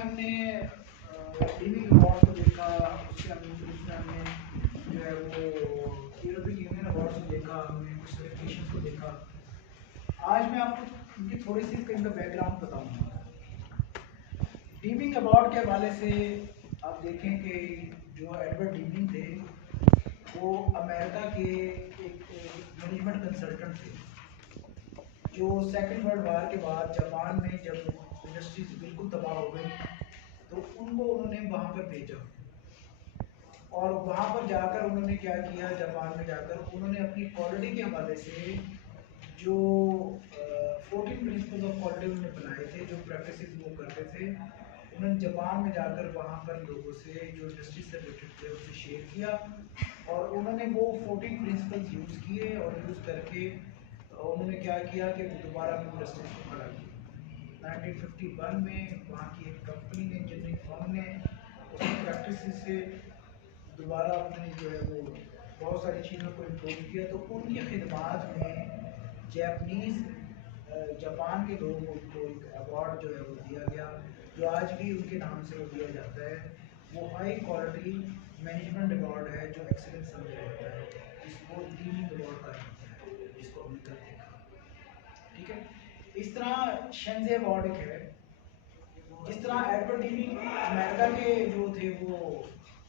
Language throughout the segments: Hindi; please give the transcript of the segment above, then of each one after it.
हमने डीलिंग अवार्ड को देखा, उसके उसमें हमने जो है वो यूरोपियन यूनियन अवार्ड को देखा, हमने कुछ सर्टिफिकेशन को देखा। आज मैं आपको उनकी थोड़ी सी इसका बैकग्राउंड बताऊंगा। डीलिंग अवार्ड के हवाले से आप देखें कि जो एडवर्ड डीलिंग थे वो अमेरिका के एक मैनेजमेंट कंसल्टेंट थे, जो सेकेंड वर्ल्ड वार के बाद जापान में जब इंडस्ट्रीज बिल्कुल तबाह हो गई तो उनको उन्होंने वहाँ पर भेजा और वहाँ पर जाकर उन्होंने क्या किया, जापान में जाकर उन्होंने अपनी क्वालिटी के हवाले से जो 14 प्रिंसिपल्स ऑफ क्वालिटी उन्होंने बनाए थे, जो प्रैक्टिसेस वो करते थे, उन्होंने जापान में जाकर वहाँ पर लोगों से जो इंडस्ट्री से रिलेटेड थे उससे शेयर किया और उन्होंने वो 14 प्रिंसिपल्स यूज़ किए और यूज़ करके उन्होंने क्या किया कि दोबारा अपनी इंडस्ट्रीज को खड़ा किया। 1951 में वहाँ की एक कंपनी ने, इंजीनियरिंग फर्म ने उसकी प्रैक्टिस से दोबारा अपने जो है वो बहुत सारी चीज़ों को इम्प्रूव किया। तो उनकी खिदमात में जापानीज़ जापान के लोग उनको एक अवार्ड जो है वो दिया गया, जो आज भी उनके नाम से वो दिया जाता है। वो हाई क्वालिटी मैनेजमेंट अवार्ड है जो एक्सीलेंस समझा जाता है, जिसको डीलिंग अवार्ड कहा जाता है, जिसको हमने कल देखा। ठीक है, इस तरह शेंजे अवार्ड एक है। जिस तरह एडवर्ड डीलिंग अमेरिका के जो थे वो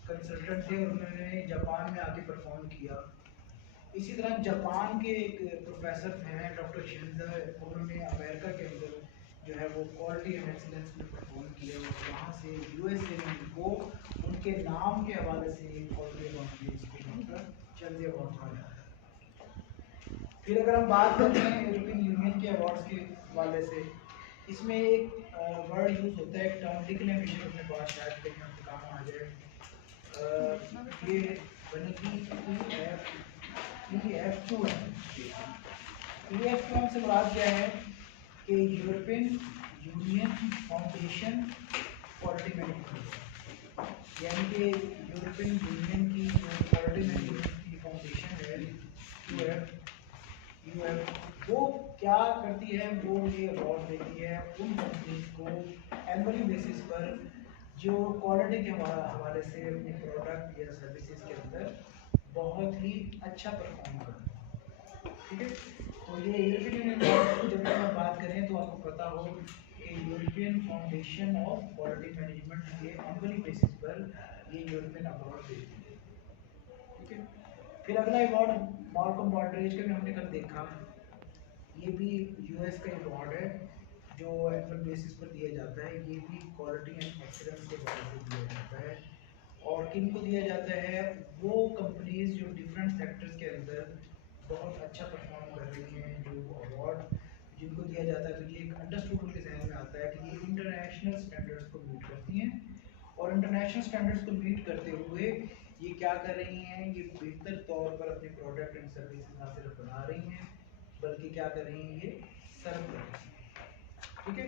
कंसल्टेंट थे और उन्होंने जापान में आके परफॉर्म किया, इसी तरह जापान के एक प्रोफेसर हैं डॉक्टर शेंजा, उन्होंने अमेरिका के अंदर जो है वो क्वालिटी एंड एक्सीलेंस में परफॉर्म किया और वहाँ से यूएसए में उनको उनके नाम के हवाले से क्वालिटी अवार्ड दिए, जिसको डॉक्टर शेंजा अवार्ड कहा जाता है। फिर अगर हम बात करते हैं यूरोपियन यूनियन के अवार्ड्स के हवाले से, इसमें एक वर्ड यूज होता है, एक टर्म लिख लें विषय अपने पास, शायद कहीं आपको काम आ जाए। ये बनेगी EF2M। EF2M से मुराद क्या है कि European union foundation quality management, यानी कि यूरोपियन यूनियन की जो क्वालिटी मैनेजमेंट की फाउंडेशन है UF, वो क्या करती है, वो ये अवार्ड देती है उन कंपनीज को एनुअली बेसिस पर जो क्वालिटी के हवाले से अपने प्रोडक्ट या सर्विसेज के अंदर बहुत ही अच्छा परफॉर्म करते हैं। ठीक है, तो ये यूरोपियन यूनियन जब हम बात करें तो आपको पता हो कि European foundation of quality management के एनुअली बेसिस पर ये यूरोपियन अवार्ड देती है। ठीक है, फिर अगला अवार्ड मालकम बॉल्ड्रेज का भी हमने कल देखा। ये भी यूएस का अवार्ड है जो एनुअल बेसिस पर दिया जाता है। ये भी क्वालिटी एंड एक्सीलेंस के बारे में दिया जाता है और किन को दिया जाता है, वो कंपनीज जो डिफरेंट सेक्टर्स के अंदर बहुत अच्छा परफॉर्म कर रही हैं, जो अवार्ड जिनको दिया जाता है। तो ये एक अंडरस्टूड के जहन में आता है कि ये इंटरनेशनल स्टैंडर्ड्स को मीट करती हैं और इंटरनेशनल स्टैंडर्ड्स को मीट करते हुए ये क्या कर रही हैं, ये बेहतर तौर पर अपने प्रोडक्ट एंड सर्विसेज ना सिर्फ बना रही हैं बल्कि क्या कर रही हैं, ये सर्व कर रही हैं। ठीक है,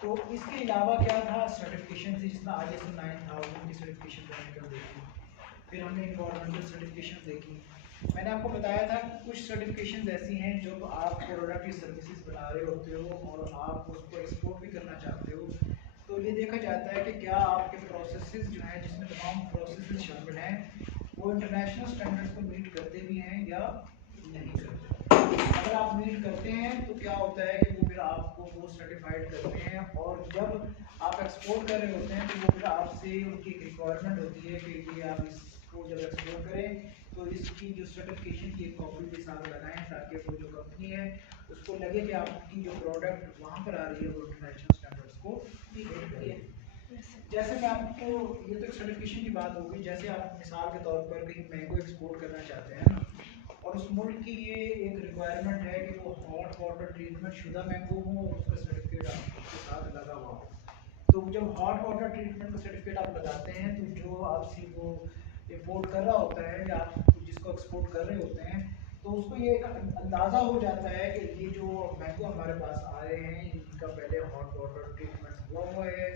तो इसके अलावा क्या था, सर्टिफिकेशन थी, जिसमें ISO 9000 की सर्टिफिकेशन हमने कल देखी। फिर हमने इन्वायरमेंटल सर्टिफिकेशन देखी। मैंने आपको बताया था कि कुछ सर्टिफिकेशन ऐसी हैं जब आप प्रोडक्ट की सर्विसेज बना रहे होते हो और आप उसको एक्सपोर्ट भी करना चाहते हो, तो ये देखा जाता है कि क्या आपके प्रोसेसेस जो हैं, जिसमें तमाम प्रोसेसेस शामिल हैं, वो इंटरनेशनल स्टैंडर्ड्स को मीट करते भी हैं या नहीं करते। अगर आप मीट करते हैं तो क्या होता है कि वो फिर आपको वो सर्टिफाइड करते हैं और जब आप एक्सपोर्ट कर रहे होते हैं तो वो फिर आपसे उनकी एक रिक्वायरमेंट होती है कि ये आप इसको जब एक्सपोर्ट करें तो इसकी जो सर्टिफिकेशन की एक कॉपी के साथ लगाएं, ताकि वो जो कंपनी है उसको लगे कि आपकी जो प्रोडक्ट वहाँ पर आ रही है वो इंटरनेशनल स्टैंडर्ड्स को मीट करती है। जैसे मैं आपको, ये तो एक सर्टिफिकेशन की बात होगी, जैसे आप मिसाल के तौर पर कहीं मैंगो एक्सपोर्ट करना चाहते हैं ना, और उस मुल्क की ये एक रिक्वायरमेंट है कि वो हॉट वाटर ट्रीटमेंट शुदा मैंगो हो और उसका सर्टिफिकेट आपके साथ लगा हुआ हो। तो जब हॉट वाटर ट्रीटमेंट का सर्टिफिकेट आप लगाते हैं तो जो आपसे वो इम्पोर्ट कर रहा होता है या आप जिसको एक्सपोर्ट कर रहे होते हैं, तो उसको ये एक अंदाज़ा हो जाता है कि ये जो मैंगो हमारे पास आ रहे हैं इनका पहले हॉट वाटर ट्रीटमेंट हुआ हुआ है,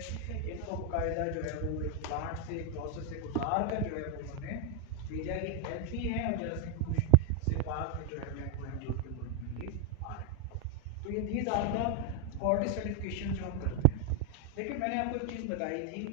इनको बाकायदा जो है वो एक प्लांट से, एक प्रोसेस से गुजार कर जो है वो उन्होंने भेजा, ये हेल्थी है और जरासीम खुश से पाक जो है मैंगो हैं जो कि मुल्क में ये आ रहे हैं। तो ये these are the quality certification जो हम करते हैं। देखिए मैंने आपको एक चीज़ बताई थी